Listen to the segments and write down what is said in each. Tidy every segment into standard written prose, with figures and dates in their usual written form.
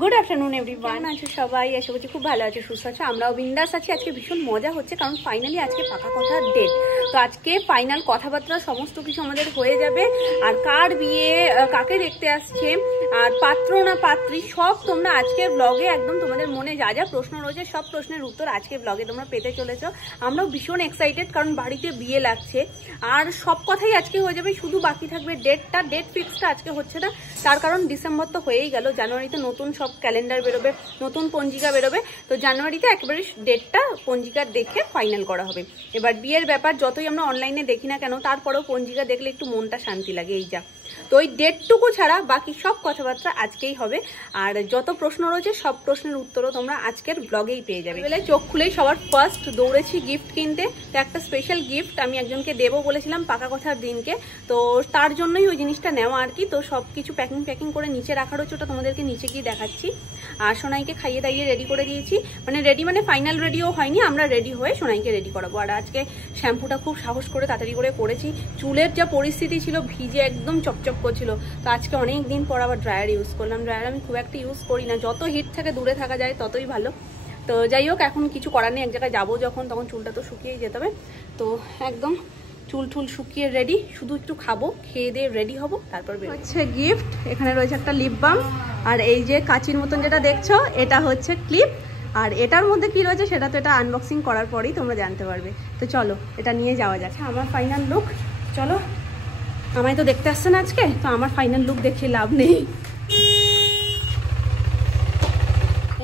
Good afternoon everyone, আছো সবাই? আশা করছি খুব ভালো আছো, সুস্থ আছো। আমরাও বিন্দাস আছি। আজকে ভীষণ মজা হচ্ছে, কারণ ফাইনালি আজকে পাকা কথার ডেট। তো আজকে ফাইনাল কথাবার্তা সমস্ত কিছু আমাদের হয়ে যাবে। আর কার বিয়ে, কাকে দেখতে আসছে, আর পাত্র না পাত্রী, সব তোমরা আজকে ব্লগে একদম তোমাদের মনে যা যা প্রশ্ন রয়েছে সব প্রশ্নের উত্তর আজকে ব্লগে তোমরা পেতে চলেছো। আমরাও ভীষণ এক্সাইটেড, কারণ বাড়িতে বিয়ে লাগছে। আর সব কথাই আজকে হয়ে যাবে, শুধু বাকি থাকবে ডেটটা। ডেট ফিক্সটা আজকে হচ্ছে না, তার কারণ ডিসেম্বর তো হয়েই গেল, জানুয়ারিতে নতুন সব ক্যালেন্ডার বেরোবে, নতুন পঞ্জিকা বেরোবে। তো জানুয়ারিতে একেবারে ডেটটা পঞ্জিকা দেখে ফাইনাল করা হবে। এবার বিয়ের ব্যাপার যতই আমরা অনলাইনে দেখি না কেন, তারপরেও পঞ্জিকা দেখলে একটু মনটা শান্তি লাগে, এই যা। তো ওই ডেটটুকু ছাড়া বাকি সব কথাবার্তা আজকেই হবে। আর যত প্রশ্ন রয়েছে সব প্রশ্নের উত্তরও তোমরা আজকের ব্লগেই পেয়ে যাবে। বেলায় চোখ খুলেই সবার ফার্স্ট দৌড়েছি গিফট কিনতে। তো একটা স্পেশাল গিফট আমি একজনকে দেবো বলেছিলাম পাকা কথার দিনকে, তো তার জন্যই ওই জিনিসটা নেওয়া আর কি। তো সব কিছু প্যাকিং করে নিচে রাখা রয়েছে, ওটা তোমাদেরকে নিচে গিয়ে দেখাচ্ছি। আর সোনাইকে খাইয়ে দাইয়ে রেডি করে দিয়েছি, মানে ফাইনাল রেডিও হয়নি, আমরা রেডি হয়ে সোনাইকে রেডি করাবো। আর আজকে শ্যাম্পুটা খুব সাহস করে তাড়াতাড়ি করে করেছি, চুলের যা পরিস্থিতি ছিল ভিজে একদম চকচক করছিল। তো আজকে অনেক দিন পর আবার ড্রায়ার ইউজ করলাম। ড্রায়ার আমি খুব একটা ইউজ করি না, যত হিট থেকে দূরে থাকা যায় ততই ভালো। তো যাই হোক, এখন কিছু করার নেই, এক জায়গায় যাবো যখন তখন চুলটা তো শুকিয়েই যেতে হবে। তো একদম চুল শুকিয়ে রেডি, শুধু একটু খাবো, খেয়ে দিয়ে রেডি হবো, তারপর হচ্ছে গিফট। এখানে রয়েছে একটা লিপ বাম, আর এই যে কাচির মতন যেটা দেখছো এটা হচ্ছে ক্লিপ। আর এটার মধ্যে কি রয়েছে সেটা তো এটা আনবক্সিং করার পরেই তোমরা জানতে পারবে। তো চলো এটা নিয়ে যাওয়া যাচ্ছে। আমার ফাইনাল লুক, চলো। আমায় তো দেখতে আসছে না আজকে, তো আমার ফাইনাল লুক দেখে লাভ নেই।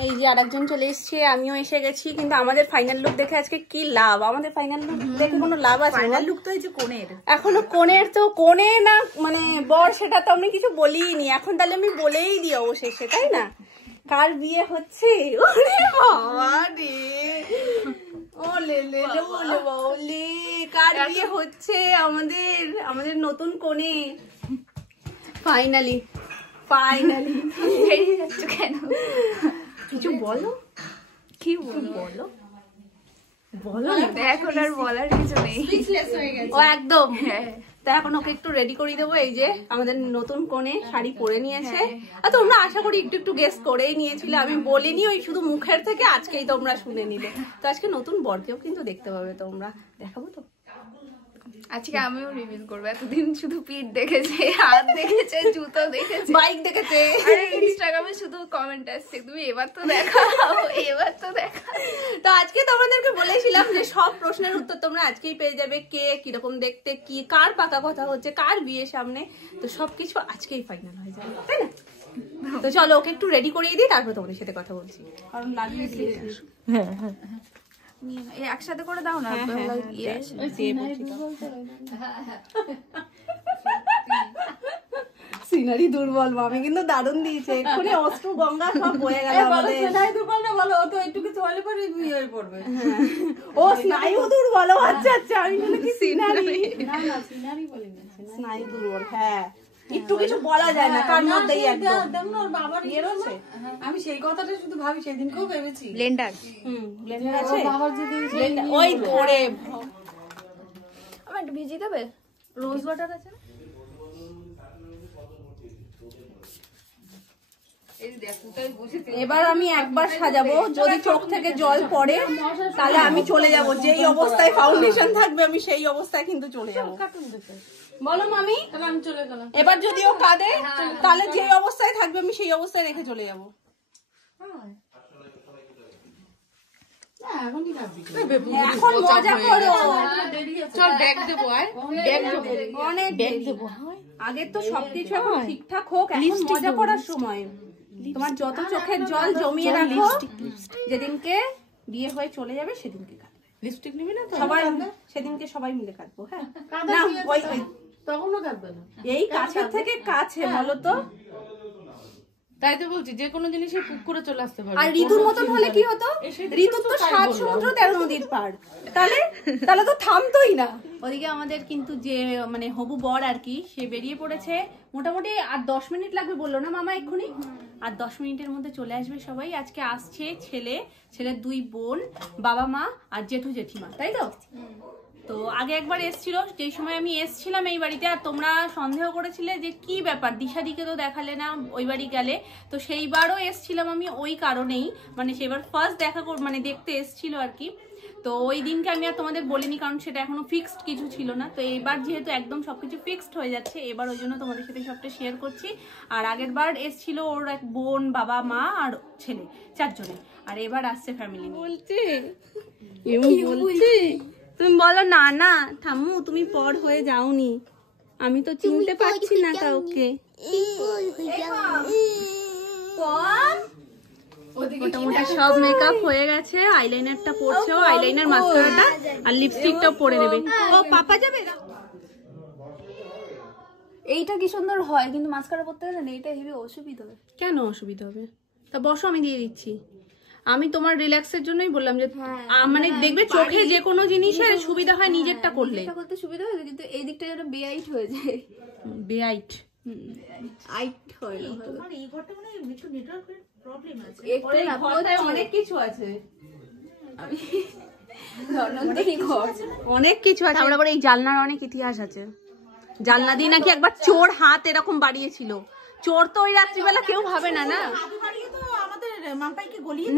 এই যে আরেকজন চলে এসছে, আমিও এসে গেছি, কিন্তু আমাদের ফাইনাল লুক দেখে আজকে কি লাভ? আমাদের ফাইনাল লুক দেখে কোনো লাভ আছে? ফাইনাল লুক তো এই যে কোণের, এখনো কোণের, তো কোণে না মানে বর, সেটা তো আমি কিছু বলিনি। এখন তাহলে আমি বলেই দিই অবশেষে, তাই না? কার বিয়ে হচ্ছে? ওরে বাবা রে, ও লে লে লে বলে বাউলি, কার বিয়ে হচ্ছে? আমাদের নতুন কোণে। ফাইনালি বেরিয়ে যাচ্ছ কেন? কিছু বলো, কি বলো এখন আর বলার কিছু নেই, ও একদম। তা এখন ওকে একটু রেডি করে দেবো। এই যে আমাদের নতুন কোণে শাড়ি পরে নিয়েছে, আর তোমরা আশা করি একটু গেস করেই নিয়েছিলে, আমি বলিনি, ওই শুধু মুখের থেকে আজকেই তোমরা শুনে নিলে। তো আজকে নতুন বরকেও কিন্তু দেখতে পাবে তোমরা, দেখাবো তো আজকে আমিও রিভিল করবো। এতদিন শুধু পিঠ দেখেছে, হাত দেখেছে, জুতো দেখেছে, বাইক দেখেছে, আরে ইনস্টাগ্রামে শুধু কমেন্ট আসছে তুমি এবার তো দেখাও। তো আজকে তোমাদেরকে বলেছিলাম যে সব প্রশ্নের উত্তর তোমরা আজকেই পেয়ে যাবে। কে কিরকম দেখতে, কি কার পাকা কথা হচ্ছে, কার বিয়ে সামনে, তো সবকিছু আজকেই ফাইনাল হয়ে যাবে, তাই না? তো চলো ওকে একটু রেডি করিয়ে দিই, তারপর তোমাদের সাথে কথা বলছি। কারণ লাগবে একসাথে করে দাও না, সিনারি দুর্বল, মামি কিন্তু দারুণ দিয়েছে। এক্ষুনি অস্ত্র গঙ্গা সব বয়ে গেল আমাদের। দুর্বল না বলো, ও তো একটু চলে পরে বিয়ে হয়ে পড়বে। ও স্নায়ু দুর্বল, আচ্ছা আমি বলি কি সিনারি, না সিনারি বলি না, স্নায়ু দুর্বল। হ্যাঁ, একটু কিছু বলা যায় না, কার মধ্যেই একদম ওর বাবার ইয়ে রয়েছে। আমি সেই কথাটা শুধু ভাবি, সেদিনকেও ভেবেছি। ব্লেন্ডার ব্লেন্ডার আছে, বাবার যদি ওই ধরে আমার একটু ভিজিয়ে দেবে। রোজ ওয়াটার আছে না? এবার আমি একবার সাজাবো, যদি চোখ থেকে জল পড়ে তাহলে আমি চলে যাব। যেই অবস্থায় ফাউন্ডেশন থাকবে আমি সেই অবস্থায় কিন্তু চলে যাবো। বলো মামি, আমি চলে গেলাম। এবার যদি ও কাঁদে তাহলে যেই অবস্থায় থাকবে আমি সেই অবস্থায় রেখে চলে যাবো। এখন মজা করো, চল ব্যাগ দেবো, অনেক ব্যাগ দেবো। আগের তো সবকিছু এখন ঠিকঠাক হোক, এখন মজা করার সময়। তোমার যত চোখের জল জমিয়ে রাখো, যেদিনকে বিয়ে হয়ে চলে যাবে সেদিনকে কাটবে। লিপস্টিক নিবি না? সবাই সেদিনকে সবাই মিলে কাটবো। হ্যাঁ, না ওই তখনও কাটবে না, এই কাছের থেকে কাছে বলো তো। তাই তো বলছি, যে কোনো জিনিসে পুক করে চলে আসতে পারবে। আর ঋতুর মতন হলে কি হতো? ঋতুর তো 7 সমুদ্র 13 নদীর পার, তাহলে তো থামতোই না। ওদিকে আমাদের কিন্তু যে মানে হবু বর আর কি, সে বেরিয়ে পড়েছে। মোটামুটি আর 10 মিনিট লাগবে বললো না মামা এক্ষুনি? আর 10 মিনিটের মধ্যে চলে আসবে সবাই। আজকে আসছে ছেলের 2 বোন, বাবা মা আর জেঠু জেঠিমা, তাই তো? তো আগে একবার এসছিল, যেই সময় আমি এসছিলাম এই বাড়িতে, আর তোমরা সন্দেহ করেছিলে যে কি ব্যাপার দিশাদিকে তো দেখালে না ওই বাড়ি গেলে। তো সেইবারও এসছিলাম আমি ওই কারণেই, মানে সেবার ফার্স্ট দেখা মানে দেখতে এসছিল আর কি। তো ওই দিনকে আমি আর তোমাদের বলিনি, কারণ সেটা এখনো ফিক্সড কিছু ছিল না। তো এবার যেহেতু একদম সবকিছু ফিক্সড হয়ে যাচ্ছে, এবার ওই জন্য তোমাদের সাথে সবটা শেয়ার করছি। আর আগের বার এসছিল ওর এক বোন, বাবা, মা আর ছেলে, 4 জনে। আর এবার আসছে ফ্যামিলি নিয়ে। বলছি তুমি বলো না না ঠাম্মু তুমি পর হয়ে যাওনি, আমি তো চিনতে পারছি না কাউকে। মোটামুটি সব মেকআপ হয়ে গেছে, আইলাইনারটা পরছে, আইলাইনার মাস্কারাটা আর লিপস্টিকটাও পরে নেবে। ও পাপা যাবে। এইটা কি সুন্দর হয়, কিন্তু মাস্কারা পরতে গেলে না এটা হেবি অসুবিধা হবে। কেন অসুবিধা হবে? তা বসো, আমি দিয়ে দিচ্ছি। আমি তোমার রিল্যাক্সের জন্যই বললাম যে মানে দেখবে চোখে যে কোনো জিনিসের সুবিধা হয় নিজেরটা করলে। এটা করতে সুবিধা হয়, কিন্তু এই দিকটা যেন বেআইট হয়ে যায়। বেআইট আইট হয় না। তোমার এই ঘরটা মানে একটু নেটওয়ার্কের প্রবলেম আছে। একটু না, অনেক কিছু আছে, অনেক কিছু আছে। আমরা এই জানলার অনেক ইতিহাস আছে। জানলা দিয়ে নাকি একবার চোর হাত এরকম বাড়িয়েছিল। চোর তো ওই রাত্রিবেলা কেউ ভাবে না না।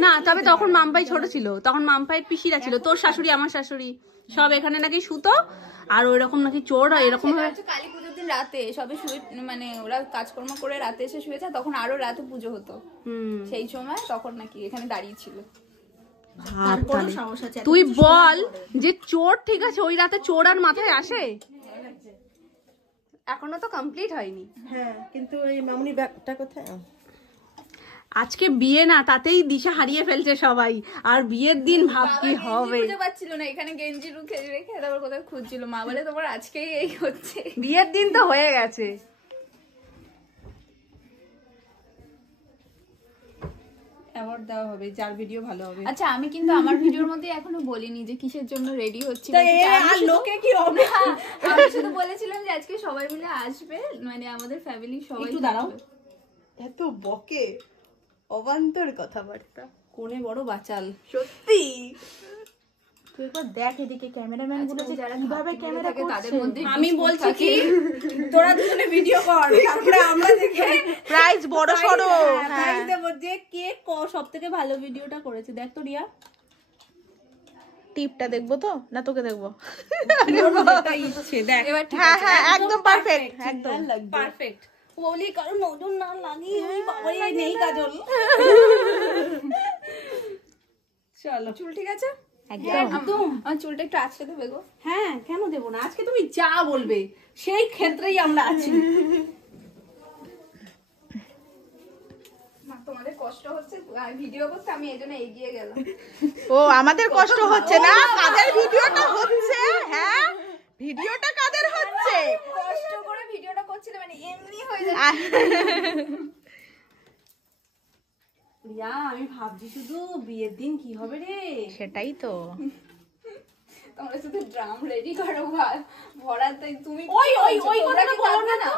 না, তবে তখন মাম্পাই ছোট ছিল, তখন মাম্পাইয়ের পিসিরা ছিল, তোর শাশুড়ি আমার শাশুড়ি সব এখানে নাকি শুতো। আর ওইরকম নাকি চোর এরকম ভাবে কালী পুজোর দিন রাতে সবে শুয়ে, মানে ওরা কাজকর্ম করে রাতে এসে শুয়েছে, তখন আরো রাতে পুজো হতো। সেই সময় তখন নাকি এখানে দাঁড়িয়ে ছিল। তুই বল যে চোর, ঠিক আছে ওই রাতে চোর আর মাথায় আসে? এখনো তো কমপ্লিট হয়নি। হ্যাঁ, কিন্তু এই মামুনি ব্যাগটা কোথায়? আজকে বিয়ে না, তাতেই দিশা হারিয়ে ফেলছে সবাই। আর বিয়ের দিন ভাব কি হবে। খুঁজে পাচ্ছিল না, এখানে গেঞ্জি রেখে রেখে তারপর কোথায় খুঁজছিল। মা বলে তোমার আজকেই এই হচ্ছে। বিয়ের দিন তো হয়ে গেছে। অ্যাওয়ার্ড দেওয়া হবে যার ভিডিও ভালো হবে। আচ্ছা, আমি কিন্তু আমার ভিডিওর মধ্যে এখনো বলিনি যে কিসের জন্য রেডি হচ্ছি। আর লোকে কি হবে? আমি শুধু বলেছিলাম যে আজকে সবাই মিলে আসবে, মানে আমাদের ফ্যামিলি সবাই। একটু দাঁড়াও, এত বকে অবান্তর কথাবার্তা। কোনে বড় বাচাল সত্যি। তুই একবার দেখ এদিকে ক্যামেরাম্যান গুলো যে যারা কিভাবে ক্যামেরা থাকে তাদের করছে। মধ্যে আমি বলছি কি তোরা দুজনে ভিডিও কর, তারপরে আমরা দেখে প্রাইজ বড় সরো। প্রাইজ দেব যে কে সবথেকে ভালো ভিডিওটা করেছে। দেখ তো রিয়া, টিপটা দেখবো তো না তোকে দেখবো? যেটা ইচ্ছে দেখ। এবার ঠিক হ্যাঁ আছে। হ্যাঁ, একদম পারফেক্ট, একদম পারফেক্ট। বলি কারণ নজর না লাগে, ওই বাবাই নেই কাজল। চলো, চুল ঠিক আছে? একদম। আমার চুলটা একটু আঁচড়ে দেবে গো। হ্যাঁ, কেন দেবো না? আজকে তুমি যা বলবে সেই ক্ষেত্রেই আমরা আছি। তোমাদের কষ্ট হচ্ছে ভিডিও করতে, আমি এই জন্য এগিয়ে গেলাম। ও আমাদের কষ্ট হচ্ছে না, কাদের ভিডিওটা হচ্ছে? হ্যাঁ, ভিডিওটা কাদের হচ্ছে? কষ্ট করে ভিডিওটা করছিলে, মানে এমনি হয়ে যাচ্ছে। রিয়া, আমি ভাবছি শুধু বিয়ের দিন কি হবে রে। সেটাই তো। তোমরা শুধু ড্রাম রেডি করো, ভরাতে তুমি ওই ওই ওই কথাটা বলো না।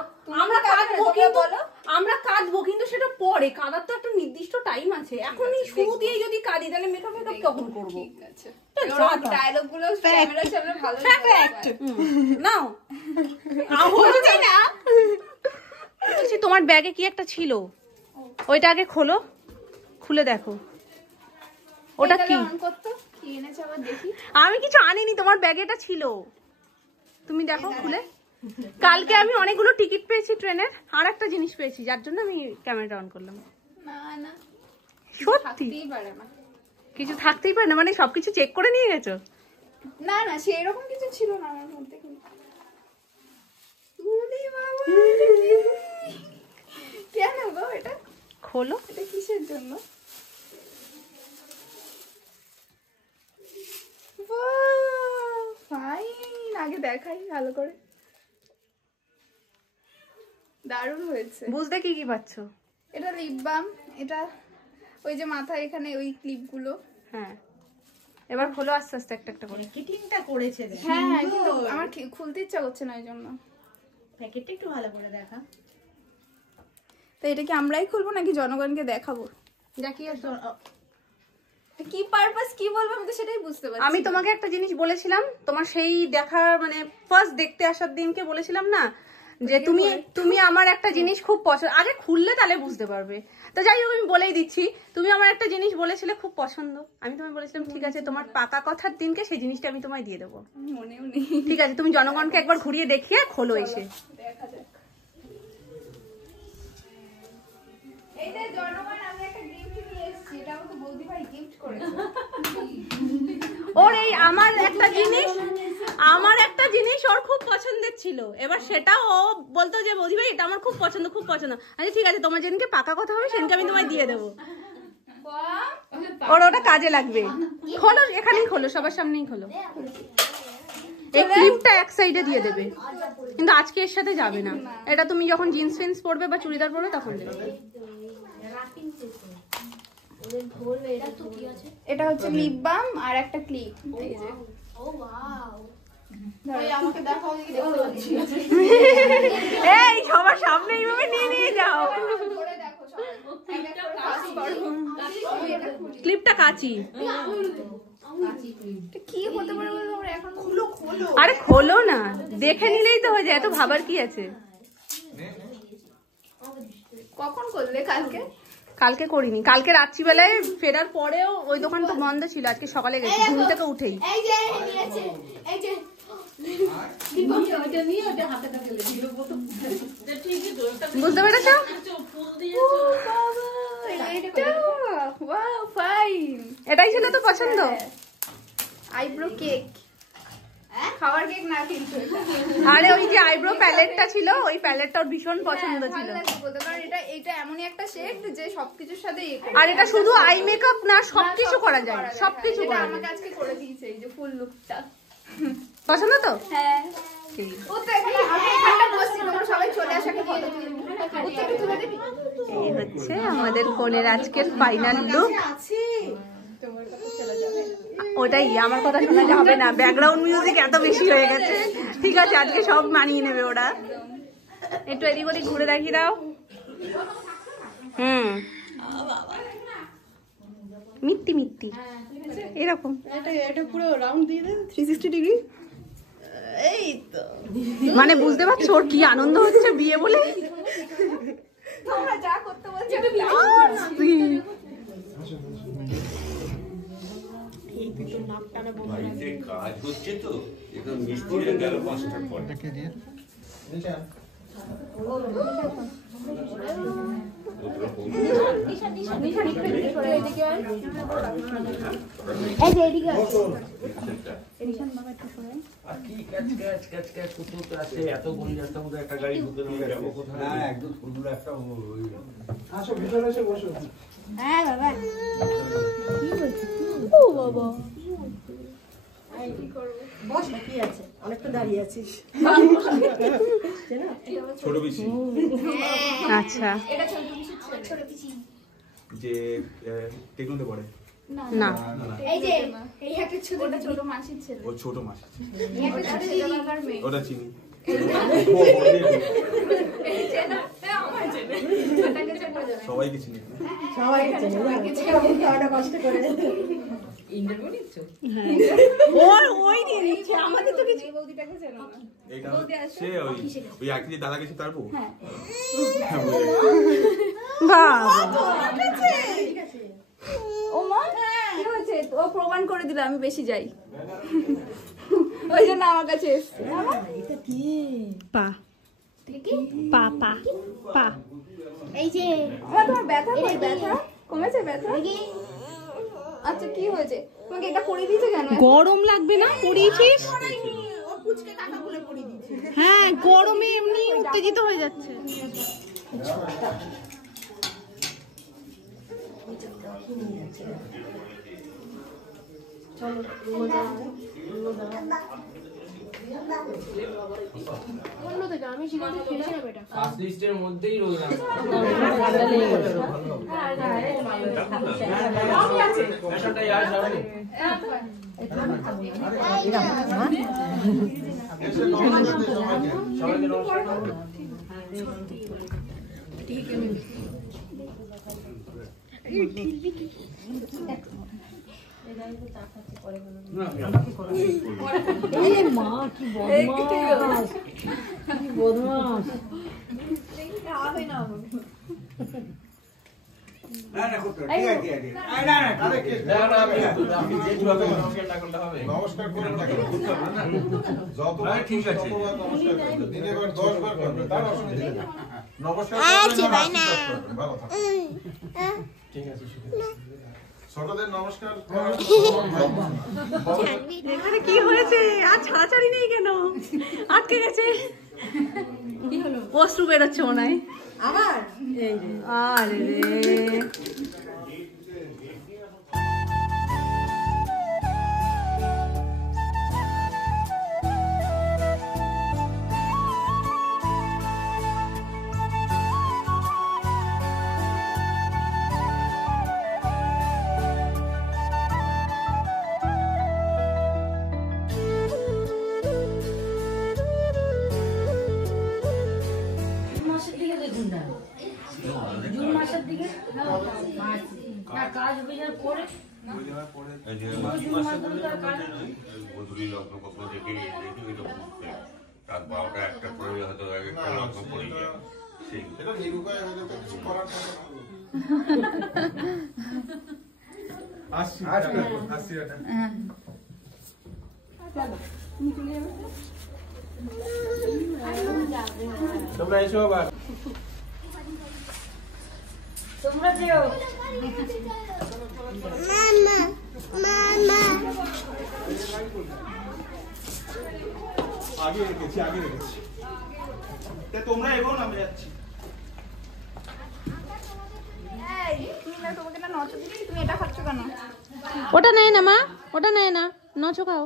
আমরা কাঁদবো কিন্তু, আমরা কাঁদবো কিন্তু সেটা পরে। কাঁদার তো একটা নির্দিষ্ট টাইম আছে। এখন এই শুরু দিয়ে যদি কাঁদি তাহলে মেকআপ কখন করবো? ঠিক আছে, ডায়লগ গুলো ক্যামেরার সামনে ভালো নাও বলছি না। বলছি তোমার ব্যাগে কি একটা ছিল, ওইটা আগে খোলো, খুলে দেখো ওটা কি। কি এনেছে আবার দেখি। আমি কিছু আনিনি, তোমার ব্যাগে এটা ছিল, তুমি দেখো খুলে। কালকে আমি অনেকগুলো টিকিট পেয়েছি ট্রেনের, আর একটা জিনিস পেয়েছি যার জন্য আমি ক্যামেরাটা অন করলাম। না না, সত্যি থাকতেই পারে না, কিছু থাকতেই পারে না। মানে সবকিছু চেক করে নিয়ে গেছো? না না, সেই রকম কিছু ছিল না আমার মধ্যে। কেন গো এটা? খোলো, এটা কিসের জন্য? ফাইন, আগে দেখাই ভালো করে। দারুণ হয়েছে। বুঝতে কি কি পাচ্ছো? এটা লিপ বাম, এটা ওই যে মাথায় এখানে ওই ক্লিপ গুলো। হ্যাঁ, এবার খোলো আস্তে আস্তে একটা একটা করে। কিটিংটা করেছে দেখ। হ্যাঁ, কিন্তু আমার খুলতে ইচ্ছা করছে না, এই জন্য। প্যাকেটটা একটু ভালো করে দেখা। তো এটা কি আমরাই খুলবো নাকি জনগণকে দেখাবো? দেখি কি পারপাস কি বলবো আমি তো সেটাই বুঝতে পারছি। আমি তোমাকে একটা জিনিস বলেছিলাম, তোমার সেই দেখা মানে ফার্স্ট দেখতে আসার দিনকে বলেছিলাম না যে তুমি আমার একটা জিনিস খুব পছন্দ, আগে খুললে তাহলে বুঝতে পারবে। তো যাই হোক আমি বলেই দিচ্ছি, তুমি আমার একটা জিনিস বলেছিলে খুব পছন্দ, আমি তোমায় বলেছিলাম ঠিক আছে তোমার পাকা কথার দিনকে সেই জিনিসটা আমি তোমায় দিয়ে দেবো। মনেও নেই। ঠিক আছে, তুমি জনগণকে একবার ঘুরিয়ে দেখিয়ে খোলো এসে। দেখা যাক। এইটা জনগণ আমি একটা গিফট নিয়ে এসেছি, এটা আমাকে বৌদি ভাই গিফট করেছে। ওর এই আমার একটা জিনিস ওর খুব পছন্দের ছিল, এবার সেটা ও বলতো যে বৌদি ভাই এটা আমার খুব পছন্দ খুব পছন্দ। আচ্ছা ঠিক আছে, তোমার যেদিনকে পাকা কথা হবে সেদিনকে আমি তোমায় দিয়ে দেবো। ওর ওটা কাজে লাগবে। খোলো, এখানেই খোলো, সবার সামনেই খোলো। এই ক্লিপটা এক সাইডে দিয়ে দেবে, কিন্তু আজকে এর সাথে যাবে না। এটা তুমি যখন জিন্স ফিন্স পরবে বা চুড়িদার পরবে তখন দেবে। এটা হচ্ছে লিপ বাম আর একটা ক্লিপ। এই যে এই সবার সামনে এইভাবে নিয়ে যাও। ক্লিপটা কাচি। কি হতে পারে বলো এখন? আরে খোলো না, দেখে নিলেই তো হয়ে যায়, এত ভাবার কি আছে? কখন করলে? কালকে করিনি, কালকে রাত্রিবেলায় ফেরার পরেও ওই দোকান তো বন্ধ ছিল, আজকে সকালে গেছি ঘুম থেকে উঠেই। বুঝতে পেরেছো? এটাই ছিল তো পছন্দ। আইব্রো কেক, খাওয়ার কেক না কিন্তু। আরে ওই যে আইব্রো প্যালেটটা ছিল, ওই প্যালেটটা ওর ভীষণ পছন্দ ছিল। কারণ এটা এমনই একটা শেড যে সবকিছুর সাথে। আর এটা শুধু আই মেকআপ না, সবকিছু করা যায়, সবকিছু করা যায়। আমাকে আজকে করে দিয়েছে এই যে ফুল লুকটা। পছন্দ তো? হ্যাঁ। ও তো এখানে আমি এখানটা বসছি, তোমরা সবাই চলে আসো একটা ফটো তুলবো। উত্তরটা তুলে দিবি। এই হচ্ছে আমাদের কোণের আজকের ফাইনাল লুক। ওটাই, আমার কথা শোনা যাবে না, ব্যাকগ্রাউন্ড মিউজিক এত বেশি হয়ে গেছে। ঠিক আছে, আজকে সব মানিয়ে নেবে ওরা। একটু এদিক ওদিক ঘুরে দেখিয়ে দাও। মিত্তি এরকম এটা পুরো রাউন্ড দিয়ে দেন 360 ডিগ্রি। এই তো মানে বুঝতে পারছো ওর কি আনন্দ হচ্ছে বিয়ে বলে। তোমরা যা করতে বলছো কাজ হচ্ছে তো, এটা মিস্ত্রি গেল 5টার পর। অনেকটা দাঁড়িয়ে আছিস। ছোট পিসি আচ্ছা যে টেকনোতে পড়ে না, এই যে এই একটা ছোট মাসির ছেলে, ও ছোট মাসি, মেয়ে ওটা চিনি। সবাইকে চিনি, কষ্ট করে ওই নিয়ে নিচ্ছে, আমাদের তো কিছু। এটা সে ওই একই যে দাদা গেছে তার বউ। ও মা কি হয়েছে? ও প্রমাণ করে দিল আমি বেশি যাই, ওই জন্য আমার কাছে এসছে। এটা কি পা পা পা পা এই যে আমার তোমার ব্যথা কই? ব্যথা কমেছে? ব্যথা আচ্ছা কি হয়েছে? তোমাকে এটা করে দিয়েছে কেন? গরম লাগবে না? পরিয়েছিস? হ্যাঁ, গরমে এমনি উত্তেজিত হয়ে যাচ্ছে। ফার্স্ট লিস্টের মধ্যেই রইলাম। নমস্কার করে ঠিক আছে দিনে 10 বার করবে তার অসুবিধা নেই নমস্কার ভালো থাকো ঠিক আছে ছোটদের নমস্কার এখানে কি হয়েছে? আর ছাড়াছাড়ি নেই কেন? আটকে গেছে। কি হলো? অশ্রু বেরোচ্ছে মনে হয় আবার। আরে রে তোমরা এসো আবার তোমরা যেও মামা মামা আগে রেখেছি তোমরা এগো না আমি যাচ্ছি তোমাকে না নচ দিচ্ছি, তুমি এটা খাচ্ছ কেন? ওটা নেয় না মা, ওটা নেয় না, নচো খাও।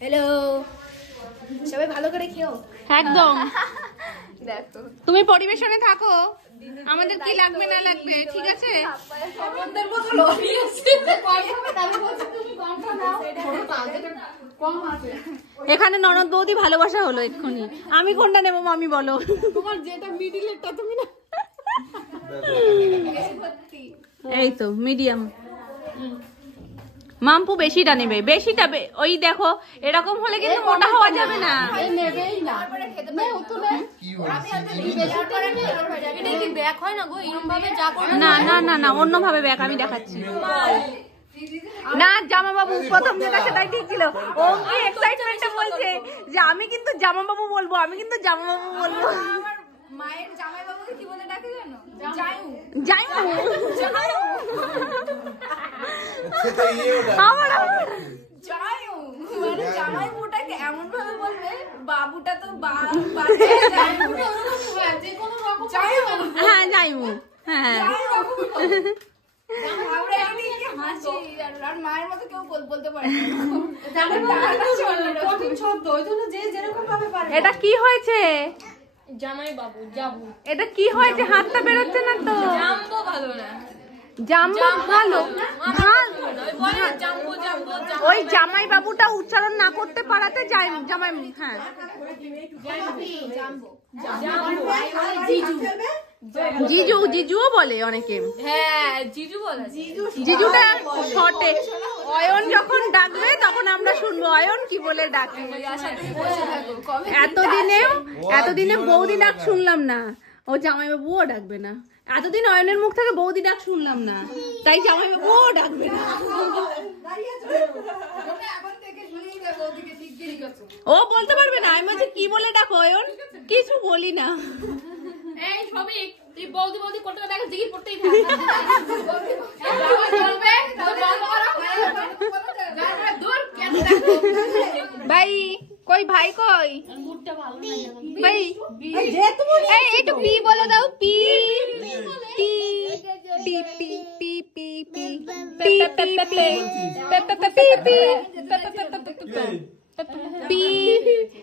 হ্যালো, সবাই ভালো করে খেও। একদম। দেখো তুমি পরিবেশনে থাকো, আমাদের কি লাগবে না লাগবে, ঠিক আছে? এখানে ননদ বৌদি ভালোবাসা হলো এক্ষুনি। আমি কোনটা নেবো মামি বলো? তোমার যেটা মিডিলেরটা তুমি না। এই তো মিডিয়াম। মাম্পু বেশিটা নেবে, বেশিটা ওই দেখো এরকম হলে কিন্তু মোটা হওয়া যাবে না। না না না না, অন্যভাবে ব্যাগ আমি দেখাচ্ছি। না জামা বাবু প্রথম যেটা সেটাই ঠিক ছিল। ও কি এক্সাইটমেন্টে বলছে যে আমি কিন্তু জামা বাবু বলবো, আমি কিন্তু জামা বাবু বলবো। মায়ের জামাই বাবুকে কি বলে ডাকে জানো? জায়ু। জায়ু। জায়ু মানে জামাই বাবুটাকে এমন ভাবে বলবে, বাবুটা তো হ্যাঁ জায়ু, হ্যাঁ মায়ের মতো কেউ বলতে পারে এটা কি হয়েছে? জামাই বাবু যাবো। এটা কি হয়েছে? হাতটা বেরোচ্ছে না তো। জাম্বো ভালো না, জাম্বো ভালো। জাম্বো জাম্বো ওই জামাই বাবুটা উচ্চারণ না করতে পারাতে জামাই, হ্যাঁ জিজু, জিজুও বলে অনেকে। হ্যাঁ জিজু বলে, জিজুটা শর্টে। অয়ন যখন ডাকবে তখন আমরা শুনবো অয়ন কি বলে ডাকে। এতদিনে বৌদি ডাক শুনলাম না, ও জামাইবাবুও ডাকবে না। এতদিন অয়নের মুখ থেকে বৌদি ডাক শুনলাম না, তাই জামাইবাবুও ডাকবে না। ও বলতে পারবে না আমি বলছি কি বলে ডাকো অয়ন, কিছু বলি না। এই সবই তুই বৌদি বৌদি করতে দেখো, দিকে পড়তেই থাক। ভাই কই, ভাই কই ভাই? এই একটু পি বলে দাও, পি পি পি পি পি পি পি পি পি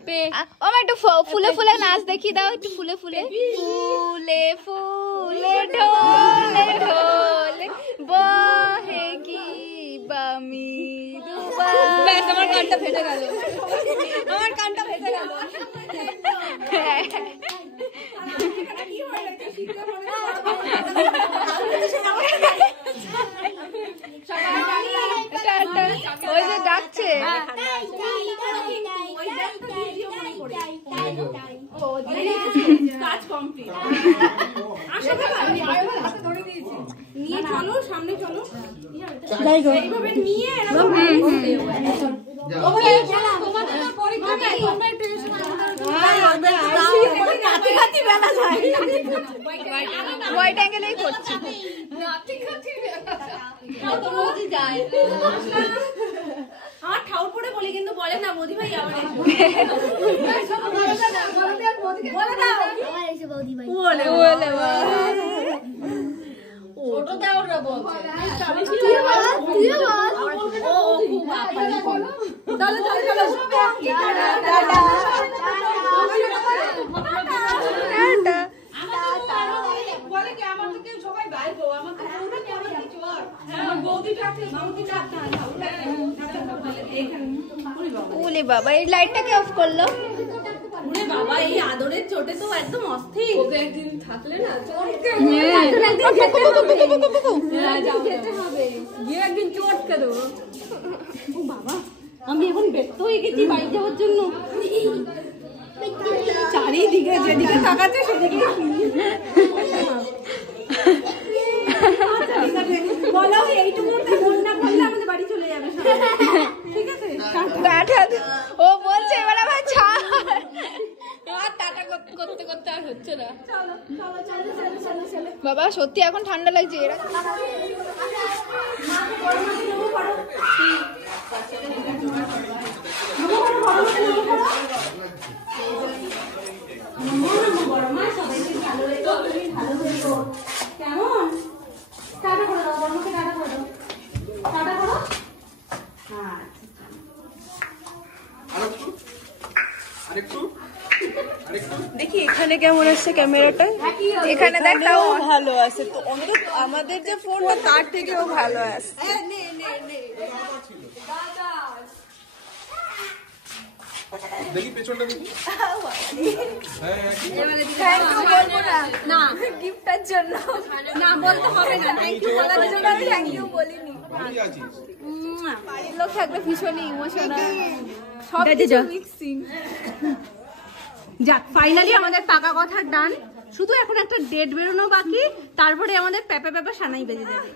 পি। ও মা একটু ফুলে ফুলে নাচ দেখিয়ে দাও, একটু ফুলে ফুলে। ফুলে ফুলে ঢোলে ঢোলে বহে কি বামি দুবা। ব্যাস আমার কানটা ফেটে গেল, আমার কানটা ফেটে গেল। ওই যে ডাকছে কাজ কমপ্লিট। নিয়ে চলো, সামনে চলো, এইভাবে নিয়ে হোয়াইট অ্যাঙ্গেলেই করছি। আমার ঠাউর পরে বলি কিন্তু বলে না মোদি ভাই আবার ওলে বাবা এই লাইটটা কে অফ করলো? বাবা এই আদরের চোটে তো একদম অস্থির। একদিন থাকলে না একদিন চটকে দেবো। ও বাবা আমি এখন ব্যস্ত হয়ে গেছি বাড়ি যাওয়ার জন্য। চারিদিকে যেদিকে তাকাচ্ছে সেদিকে বলো এইটুকু ফোন না করলে আমাদের বাড়ি চলে যাবে ঠিক আছে। ও বলছে এবার আমার ছাড় টাটা করতে করতে আর হচ্ছে না। বাবা সত্যি এখন ঠান্ডা লাগছে এরা কেমন টাটা করে দাও, বর্মকে টাটা করে দাও, টাটা করো। দেখি এখানে কেমন আসছে ক্যামেরাটা। এখানে দেখ তাও ভালো আছে তো, অন্তত আমাদের যে ফোনটা তার থেকেও ভালো আসছে। দেখি পেছনটা দেখি। না গিফটের জন্য না বলতে হবে না, থ্যাংক ইউ বলার জন্য আমি থ্যাংক ইউ বলিনি। কি আছিস? বাড়ির লোক থাকলে ভীষণই ইমোশনাল সব মিক্সিং। যাক ফাইনালি আমাদের পাকা কথা ডান, শুধু এখন একটা ডেট বেরোনো বাকি, তারপরে আমাদের প্যাপা প্যাপা সানাই বেজে যাবে।